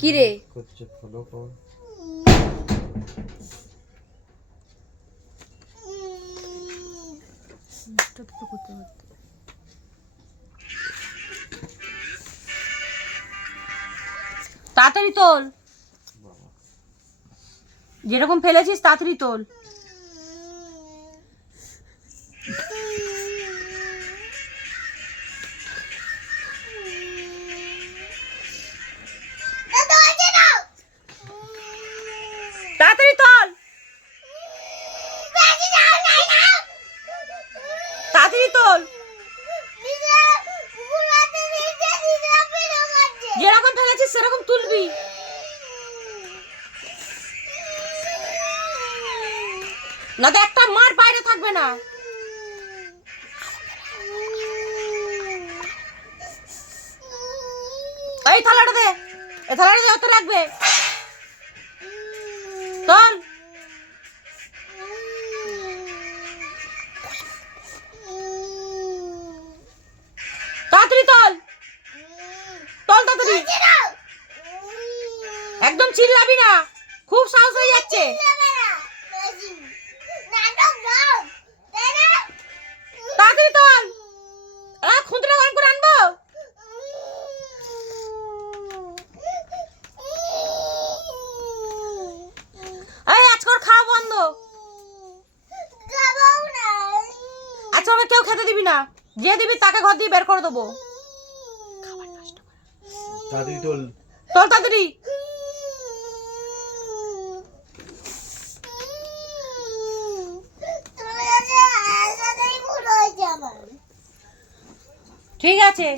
কি রে করছে ফলো কর। তাড়াতাড়ি তোল, যেরকম ফেলেছিস তাড়াতাড়ি তোল। তাড়াতাড়ি তোল, তাড়াতাড়ি তোল, যেরকম ফেলেছিস সেরকম তুলবি। না তো একটা মার বাইরে থাকবে না। এই থালাটা দে, এই থালাটা দে, ওতে রাখবে। তোল, তাড়াতাড়ি তোল, তোল তাড়াতাড়ি। একদম চিল্লাবি না, খুব সাহস হয়ে যাচ্ছে। তাড়াতাড়ি তোল, খুঁতরা গরম করে আনবো। এই আজকে খাওয়া বন্ধ। আচ্ছা ওকে কেউ খেতে দিবি না, যে দিবি তাকে ঘর দিয়ে বের করে দেবো। তাড়াতাড়ি তোল। তোল তাড়াতাড়ি। ঠিক আছে,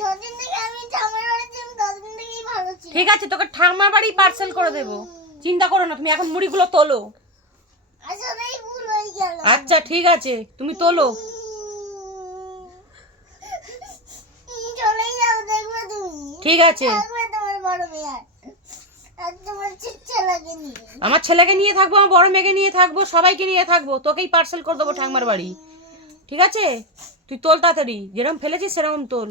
ঠিক আছে, তোকে ঠাম্মার বাড়ি পার্সেল করে দেবো, চিন্তা করো না। তুমি এখন মুড়িগুলো তোলো। আচ্ছা ঠিক আছে, তুমি তোলো। ঠিক আছে, আমার ছেলেকে নিয়ে থাকবো, আমার বড় মেয়েকে নিয়ে থাকবো, সবাইকে নিয়ে থাকবো, তোকেই পার্সেল করে দেবো ঠাম্মার বাড়ি। ঠিক আছে, তুই তোল তাড়াতাড়ি, যেরকম ফেলেছিস সেরকম তোল।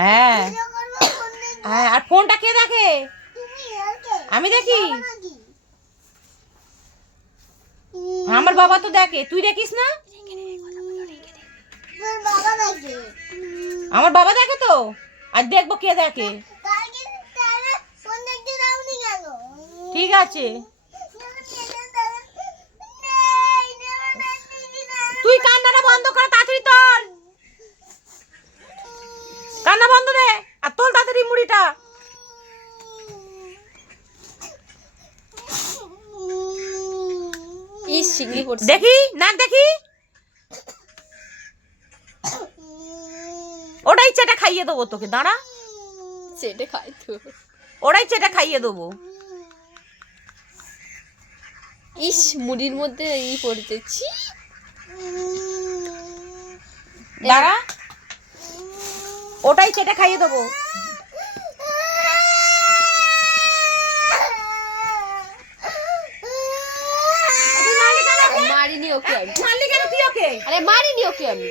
হ্যাঁ হ্যাঁ, আর ফোনটা কে দেখে? আমি দেখি, আমার বাবা তো দেখে, তুই দেখিস না? আমার বাবা দেখে তো, আর দেখবো কে দেখে। ঠিক আছে, তুই কান্নাটা বন্ধ কর, তাড়াতাড়ি তোল, কান্না বন্ধ দে, আর তোল তাড়াতাড়ি মুড়িটা। দেখি নাক দেখি, ওটাই চেটে খাইয়ে দেবো তোকে, দাঁড়া। চেটে খাই তো, ওটাই চেটে খাইয়ে দেবো। ইস মুড়ির মধ্যে পড়তেছি। দাঁড়া, ওটাই চেটে খাইয়ে দেবো। মারিনি ওকে আমি। মারলি কেন তুই ওকে? আরে মারিনি ওকে আমি।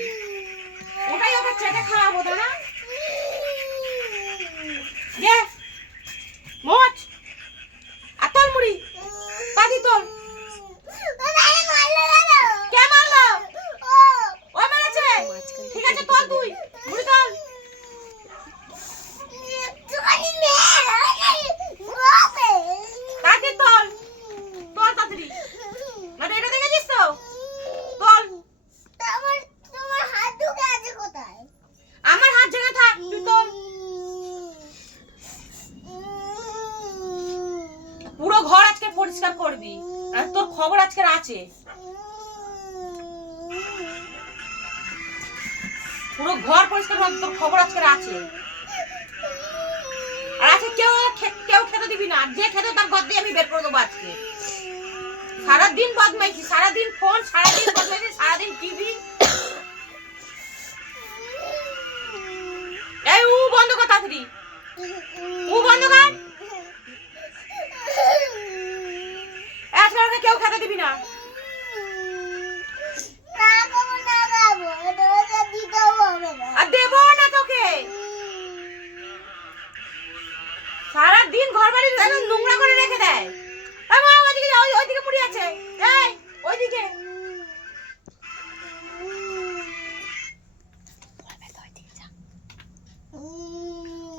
ওটাই ওকে চেটে খাওয়াবো, দাঁড়া। দে মোচ, আর তোল মুড়ি, তাড়াতাড়ি তোল। কে মারলো? ও মেরেছে। ঠিক আছে তোল, তুই মুড়ি তোল। তাড়াতাড়ি তোল, তোল তাড়াতাড়ি। না এটা দেখেছিস তো, তোল। আমার হাত জেগে থাক, তুই তোল। পুরো ঘর আজকে পরিষ্কার করবি, আর তোর খবর আজকে আছে। পুরো ঘর পরিষ্কার করবি, তোর খবর আজকে আছে। আর আজকে কেউ খেতে দিবি না, যে খেতে তার ঘর দিয়ে আমি বের করে দেবো আজকে। সারাদিন বদমাইছি, সারাদিন ফোন, সারাদিন বদমাইছি, সারাদিন টিভি। এই উ বন্ধ কর তাড়াতাড়ি, উ বন্ধ কর। একদম নোংরা করে রেখে দেয়। মা ওইদিকে যাও, ওইদিকে মুড়ি আছে, এই ওইদিকে।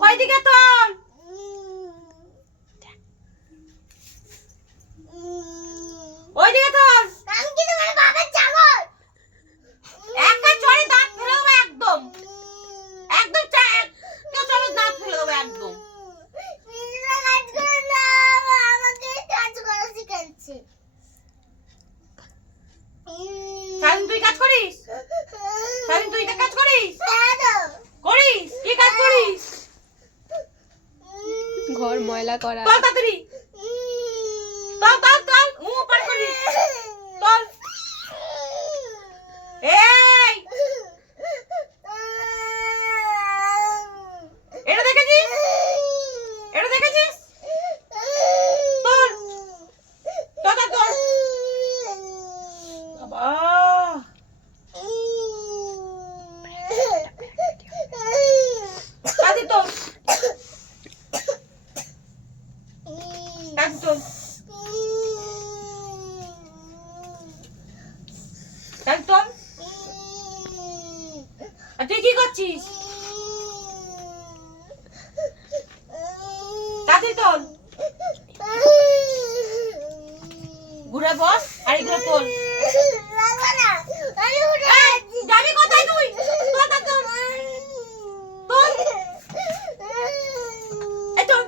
ওইদিকে তোল, ওইদিকে তোল। আমি কি তোমার বাবার ছাগল? একটা চড়ে দাঁত ফেলে দেবো একদম, একদম কেউ চড়ে দাঁত ফেলে দেবো একদম। নিজেরা কাজ করে না, আমাকে কাজ করা শিখাচ্ছে। সারাদিন তুই কাজ করিস? সারাদিন তুই কাজ করিস? হ্যাঁ তো। করিস? কি কাজ করিস? ঘর ময়লা করা। তোল তাড়াতাড়ি, তোল তোল তোল, পার করবি, তোল। এই এটা দেখেছিস? এটা দেখেছিস? তোল তোল তোল। বাবা তাড়াতাড়ি তোল, তাড়াতাড়ি তোল, তাড়াতাড়ি তোল। আর তুই কি করছিস? তাড়াতাড়ি তোল, ঘুরে বস আর এগুলো তোল। লাগবে না, আমি উঠে এই, যাচ্ছি। যাবি কোথায় তুই? তোল তাড়াতাড়ি তোল, তোল, এই তোল,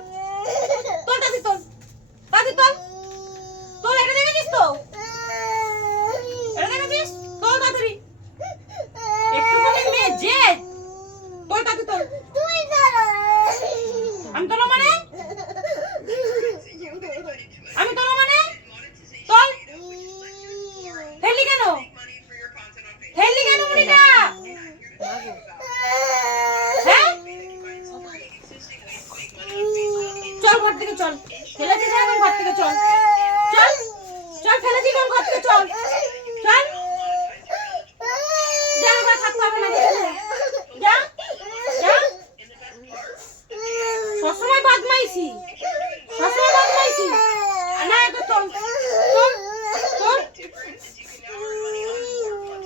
তোল তাড়াতাড়ি তোল, তাড়াতাড়ি তোল, তোল। এটা দেখেছিস তো? এটা দেখেছিস? তোল তাড়াতাড়ি, একটুখানি মেয়ে জেদ, তোল তাড়াতাড়ি তোল। তুই ধরো। আমি তোলো মানে? আমি তোলো মানে? তোল। ফেললি কেন? ফেললি কেন মুড়িটা? হ্যাঁ? চল ঘর থেকে চল, ফেলেছিস এখন ঘর থেকে চল, চল চল, ফেলেছিস এখন ঘর থেকে চল, চল। যা ঘরে থাকতে হবে না, যা যা। সবসময় বদমাইশি, সবসময় বদমাইশি। না এটা তোল, তোল তোল।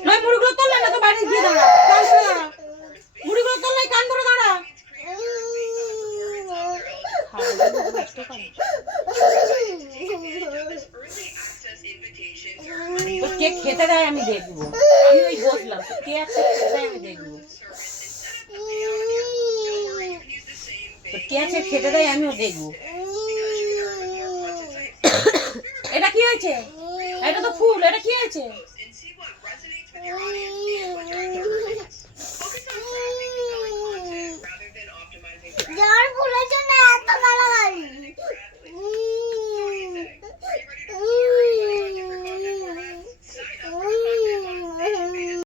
নয় মুড়িগুলো তোল, না তো বাইরে গিয়ে দাঁড়া, কান ধরে দাঁড়া। মুড়িগুলো তোল, নাই কান ধরে দাঁড়া। তো কে খেতে দেয় আমি দেখবো, আমি ওই বসলাম, তো কে একটা খেতে দেয় আমি দেখবো, তো কে আছে খেতে দেয় আমিও দেখবো। এটা কি হয়েছে? এটা তো ফুল, এটা কি হয়েছে?